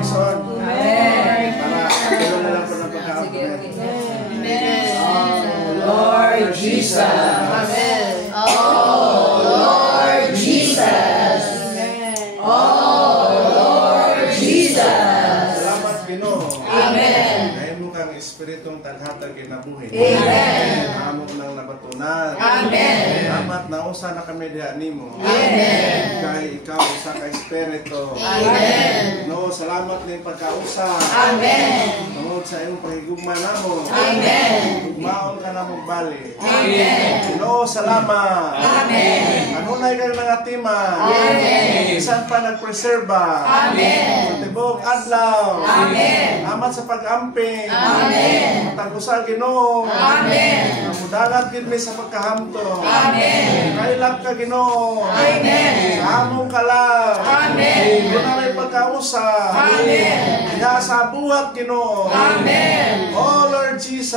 Ingson. Amen. Para ito na lang po ng pagkakaroon. Lord Jesus. Amen. Oh, Lord Jesus. Oh, Lord Jesus. Salamat, Ginoo. Amen. Ngayon mo kang Espiritong taghatag kinabuhi. Amen. Amo nang nabatunan. Amen. Salamat na usa na kami diha nimo. Amen. Kay ikaw usa ka Espiritu. Amen. No, salamat ning pagkausa. Amen. Tungod sa imong pahigugma namo. Amen. Maon ka na mong bali. Amen. Ginoo, salamat. Amen. Kanunay ka ng atima. Amen. Isan pa nagpreserba. Amen. Sa tibok adlaw. Amen. Amat sa pag-amping. Amen. Matagusal, Ginoo. Amen. Namudalat gid mi sa pagkahamto. Amen. Kailap ka, Ginoo. Amen. Sa among kalag. Amen. Doon na may pagkausa. Amen. Kaya sa buhat, Ginoo. Amen. Oh Lord Jesus.